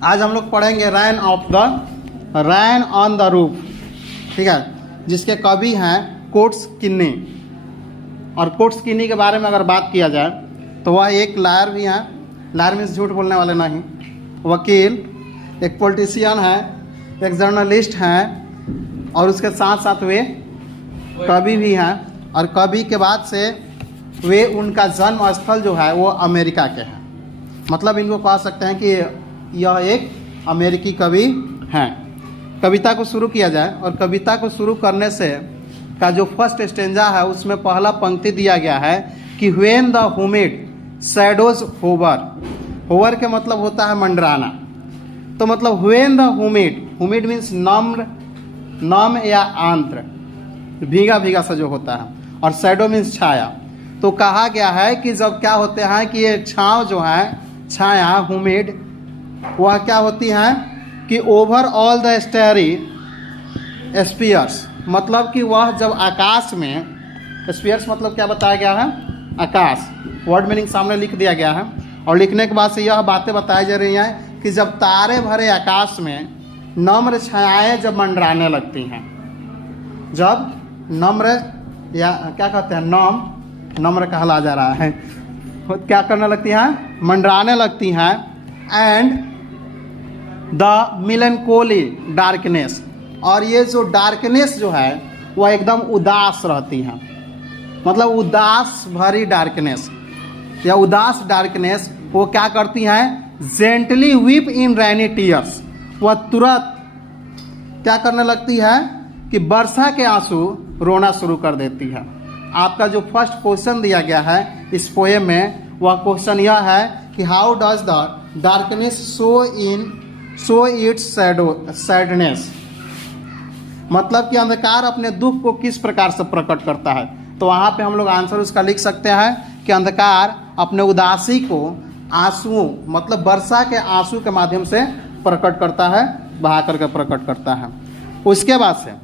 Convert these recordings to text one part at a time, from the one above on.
आज हम लोग पढ़ेंगे रैन ऑन द रूफ, ठीक है, जिसके कवि हैं कोट्स किन्नी। और कोट्स किन्नी के बारे में अगर बात किया जाए तो वह एक लायर भी हैं, लायर मीन्स झूठ बोलने वाले नहीं, वकील, एक पॉलिटिशियन है, एक जर्नलिस्ट हैं, और उसके साथ साथ वे कवि भी हैं। और कवि के बाद से वे उनका जन्म स्थल जो है वो अमेरिका के हैं, मतलब इनको कह सकते हैं कि यह एक अमेरिकी कवि हैं। कविता को शुरू किया जाए, और कविता को शुरू करने से का जो फर्स्ट स्टेंजा है उसमें पहला पंक्ति दिया गया है कि when the humid shadows hover के मतलब होता है मंडराना। तो मतलब व्हेन द ह्यूमिड मीन्स नम या आंत्र, भीगा भीगा सा जो होता है, और शैडो मीन्स छाया। तो कहा गया है कि जब क्या होते हैं कि ये छाँव जो है, छाया ह्यूमिड, वह क्या होती है कि over all the starry spheres, मतलब कि वह जब आकाश में, स्पीयर्स मतलब क्या बताया गया है, आकाश, वर्ड मीनिंग सामने लिख दिया गया है। और लिखने के बाद से यह बातें बताई जा रही हैं कि जब तारे भरे आकाश में नम्र छायाएं जब मंडराने लगती हैं, जब नम्र या क्या कहते हैं नम्र कहला जा रहा है, क्या करने लगती हैं, मंडराने लगती हैं। एंड द मिलनकोली डार्कनेस, और ये जो डार्कनेस जो है वह एकदम उदास रहती है, मतलब उदास भरी डार्कनेस या उदास डार्कनेस, वो क्या करती हैं, जेंटली वीप इन रेनी टीयर्स, वह तुरंत क्या करने लगती है कि वर्षा के आंसू रोना शुरू कर देती है। आपका जो फर्स्ट क्वेश्चन दिया गया है इस पोएम में, वह क्वेश्चन यह है कि how does the darkness show it's sadness, मतलब कि अंधकार अपने दुख को किस प्रकार से प्रकट करता है। तो वहाँ पे हम लोग आंसर उसका लिख सकते हैं कि अंधकार अपने उदासी को आंसुओं, मतलब वर्षा के आंसू के माध्यम से प्रकट करता है, बहा करके प्रकट करता है। उसके बाद से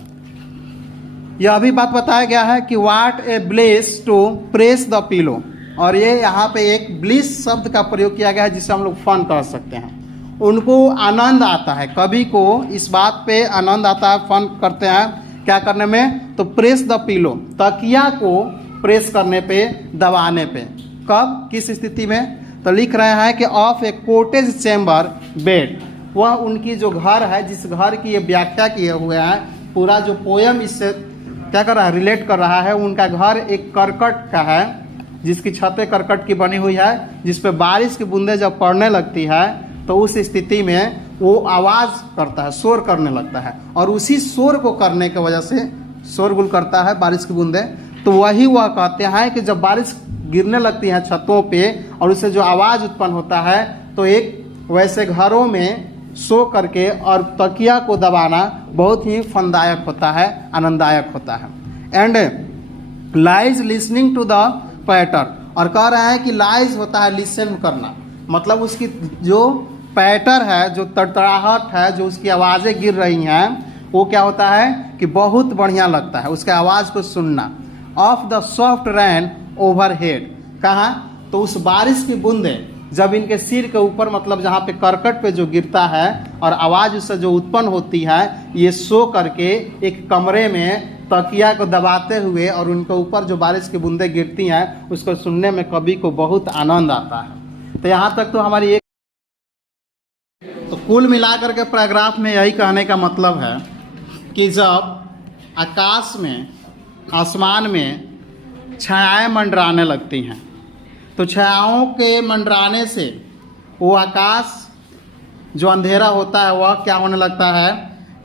यह भी बात बताया गया है कि what a bliss to press the pillow, और ये यहाँ पे एक ब्लिस शब्द का प्रयोग किया गया है जिसे हम लोग फन कह सकते हैं। उनको आनंद आता है, कवि को इस बात पे आनंद आता है, फन करते हैं क्या करने में, तो प्रेस द पिलो, तकिया को प्रेस करने पे, दबाने पे। कब, किस स्थिति में, तो लिख रहे हैं कि of A cottage chamber bed, वह उनकी जो घर है, जिस घर की ये व्याख्या किए हुए हैं, पूरा जो पोयम इससे क्या कर रहा है, रिलेट कर रहा है। उनका घर एक करकट का है, जिसकी छतें करकट की बनी हुई है, जिस पे बारिश की बूंदें जब पड़ने लगती है तो उस स्थिति में वो आवाज़ करता है, शोर करने लगता है, और उसी शोर को करने की वजह से शोरगुल करता है बारिश की बूंदें। तो वही वह कहते हैं कि जब बारिश गिरने लगती है छतों पे और उससे जो आवाज़ उत्पन्न होता है, तो एक वैसे घरों में सो करके और तकिया को दबाना बहुत ही फनदायक होता है, आनंददायक होता है। And lies listening to the patter, और कह रहे हैं कि लाइज होता है लिसन करना, मतलब उसकी जो पैटर है, जो तड़तड़ाहट है, जो उसकी आवाज़ें गिर रही हैं, वो क्या होता है कि बहुत बढ़िया लगता है उसके आवाज़ को सुनना। Of the soft rain over head, कहाँ, तो उस बारिश की बूंदें जब इनके सिर के ऊपर, मतलब जहाँ पे करकट पे जो गिरता है और आवाज़ उससे जो उत्पन्न होती है, ये सो करके एक कमरे में तकिया को दबाते हुए और उनके ऊपर जो बारिश की बूंदें गिरती हैं, उसको सुनने में कवि को बहुत आनंद आता है। तो यहाँ तक तो हमारी एक, तो कुल मिलाकर के पैराग्राफ में यही कहने का मतलब है कि जब आकाश में, आसमान में छायाएं मंडराने लगती हैं, तो छायाओं के मंडराने से वो आकाश जो अंधेरा होता है वह क्या होने लगता है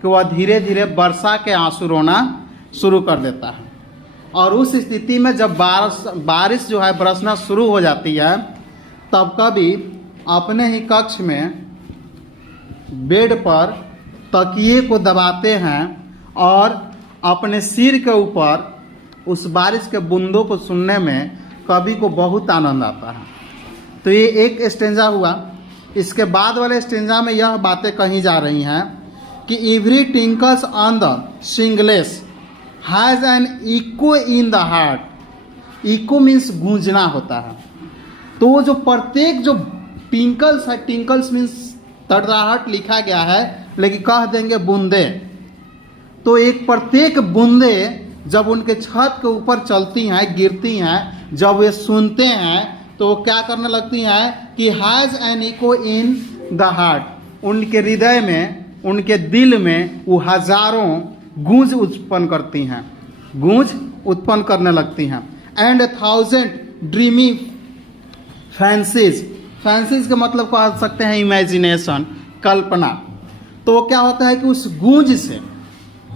कि वह धीरे धीरे वर्षा के आंसू रोना शुरू कर देता है। और उस स्थिति में जब बारिश जो है बरसना शुरू हो जाती है, तब कभी अपने ही कक्ष में बेड पर तकिए को दबाते हैं और अपने सिर के ऊपर उस बारिश के बूंदों को सुनने में कवि को बहुत आनंद आता है। तो ये एक स्टेंजा हुआ। इसके बाद वाले स्टेंजा में यह बातें कही जा रही हैं कि every tinkles on the shingles has an echo in the heart. Echo means गूंजना होता है। तो वो जो प्रत्येक जो टिंकल्स है, टिंकल्स मीन्स तड़तड़ाहट लिखा गया है, लेकिन कह देंगे बूंदे। तो एक प्रत्येक बूंदे जब उनके छत के ऊपर चलती हैं, गिरती हैं, जब वे सुनते हैं तो वो क्या करने लगती हैं कि has an echo in the heart, उनके हृदय में, उनके दिल में वो हजारों गूंज उत्पन्न करती हैं, गूंज उत्पन्न करने लगती हैं। एंड 1000 ड्रीमी फैंसीज, फैंसीज का मतलब कह सकते हैं इमेजिनेशन, कल्पना। तो वो क्या होता है कि उस गूंज से,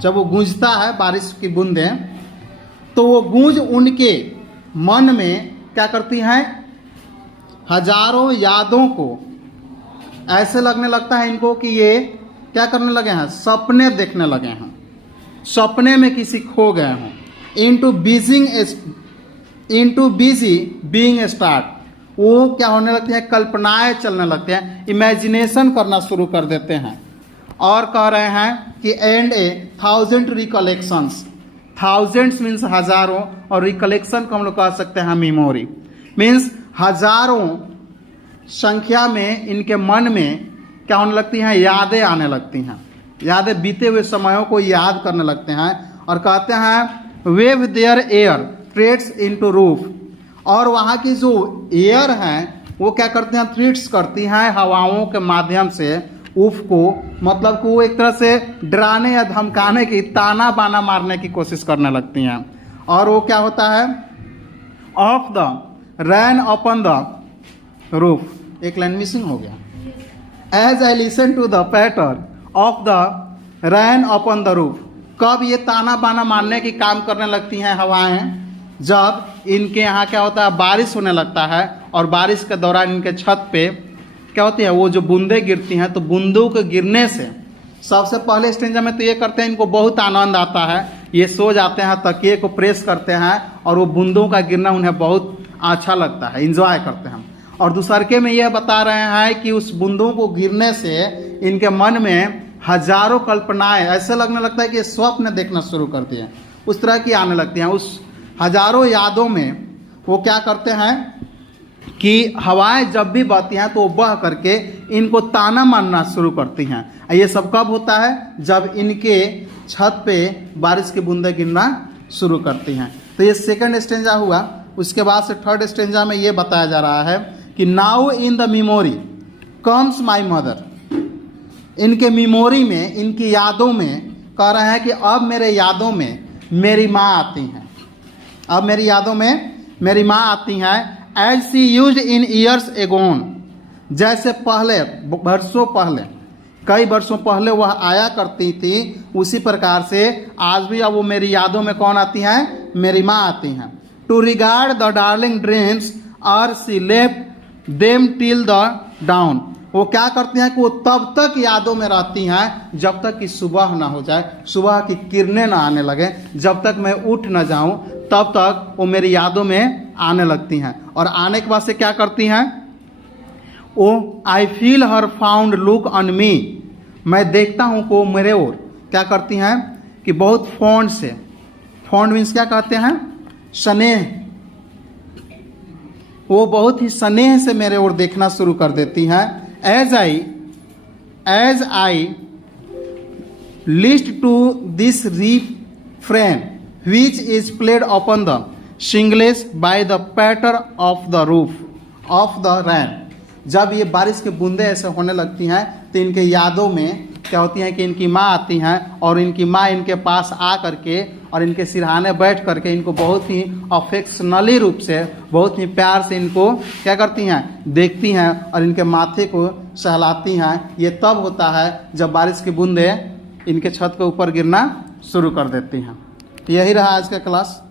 जब वो गूंजता है बारिश की बूंदें, तो वो गूंज उनके मन में क्या करती हैं, हजारों यादों को, ऐसे लगने लगता है इनको कि ये क्या करने लगे हैं, सपने देखने लगे हैं, सपने में किसी खो गए हों। इनटू बिजी बीइंग स्टार्ट, वो क्या होने लगते हैं, कल्पनाएं चलने लगते हैं, इमेजिनेशन करना शुरू कर देते हैं। और कह रहे हैं कि एंड 1000 रिकलेक्शंस, थाउजेंड्स मीन्स हजारों, और रिकलेक्शन को हम लोग कह सकते हैं मेमोरी, मीन्स हजारों संख्या में इनके मन में क्या होने लगती हैं, यादें आने लगती हैं, यादें बीते हुए समयों को याद करने लगते हैं। और कहते हैं weave their air threads into roof, और वहाँ की जो एयर हैं वो क्या करते हैं, थ्रीट्स करती हैं हवाओं के माध्यम से उफ को, मतलब कि वो एक तरह से डराने या धमकाने की, ताना बाना मारने की कोशिश करने लगती हैं। और वो क्या होता है, of the rain upon the roof, एक लाइन मिसिंग हो गया, as I listen to the patter of the rain upon the roof. कब ये ताना बाना मारने की काम करने लगती हैं हवाएं, जब इनके यहाँ क्या होता है, बारिश होने लगता है, और बारिश के दौरान इनके छत पे क्या होती है, वो जो बूंदें गिरती हैं, तो बूंदों के गिरने से सबसे पहले स्टेंजा में तो ये करते हैं, इनको बहुत आनंद आता है, ये सो जाते हैं, तकिए को प्रेस करते हैं, और वो बूंदों का गिरना उन्हें बहुत अच्छा लगता है, इंजॉय करते हैं। और दूसरके में यह बता रहे हैं कि उस बूंदों को गिरने से इनके मन में हजारों कल्पनाएं, ऐसे लगने लगता है कि स्वप्न देखना शुरू कर दिए, उस तरह की आने लगती हैं। उस हजारों यादों में वो क्या करते हैं कि हवाएं जब भी बहती हैं तो वो बह करके इनको ताना मारना शुरू करती हैं। ये सब कब होता है, जब इनके छत पे बारिश की बूंदें गिरना शुरू करती हैं। तो ये सेकंड स्टेंजा हुआ। उसके बाद से थर्ड स्टेंजा में ये बताया जा रहा है कि now in the memory comes my mother, इनके मेमोरी में, इनकी यादों में कह रहे हैं कि अब मेरे यादों में मेरी माँ आती हैं, अब मेरी यादों में मेरी माँ आती हैं। As she used in years agone, जैसे पहले, वर्षों पहले, कई वर्षों पहले वह आया करती थी, उसी प्रकार से आज भी अब वो मेरी यादों में कौन आती हैं, मेरी माँ आती हैं। To regard the darling dreams ere she left them till the dawn, वो क्या करती हैं कि वो तब तक यादों में रहती हैं जब तक कि सुबह ना हो जाए, सुबह की किरणें ना आने लगे, जब तक मैं उठ ना जाऊं तब तक वो मेरी यादों में आने लगती हैं। और आने के बाद से क्या करती हैं, वो I feel her found look on me, मैं देखता हूँ को मेरे ओर क्या करती हैं कि बहुत फॉन्ड से, फॉन्ड मीन्स क्या कहते हैं, स्नेह, वो बहुत ही स्नेह से मेरे ओर देखना शुरू कर देती हैं। As I list to this refrain which is played upon the shingles by the patter of the roof of the rain, जब ये बारिश की बूंदें ऐसे होने लगती हैं तो इनके यादों में क्या होती हैं कि इनकी माँ आती हैं, और इनकी माँ इनके पास आ करके और इनके सिरहाने बैठ करके इनको बहुत ही अफेक्शनली रूप से, बहुत ही प्यार से इनको क्या करती हैं, देखती हैं और इनके माथे को सहलाती हैं। ये तब होता है जब बारिश की बूंदें इनके छत के ऊपर गिरना शुरू कर देती हैं। यही रहा आज का क्लास।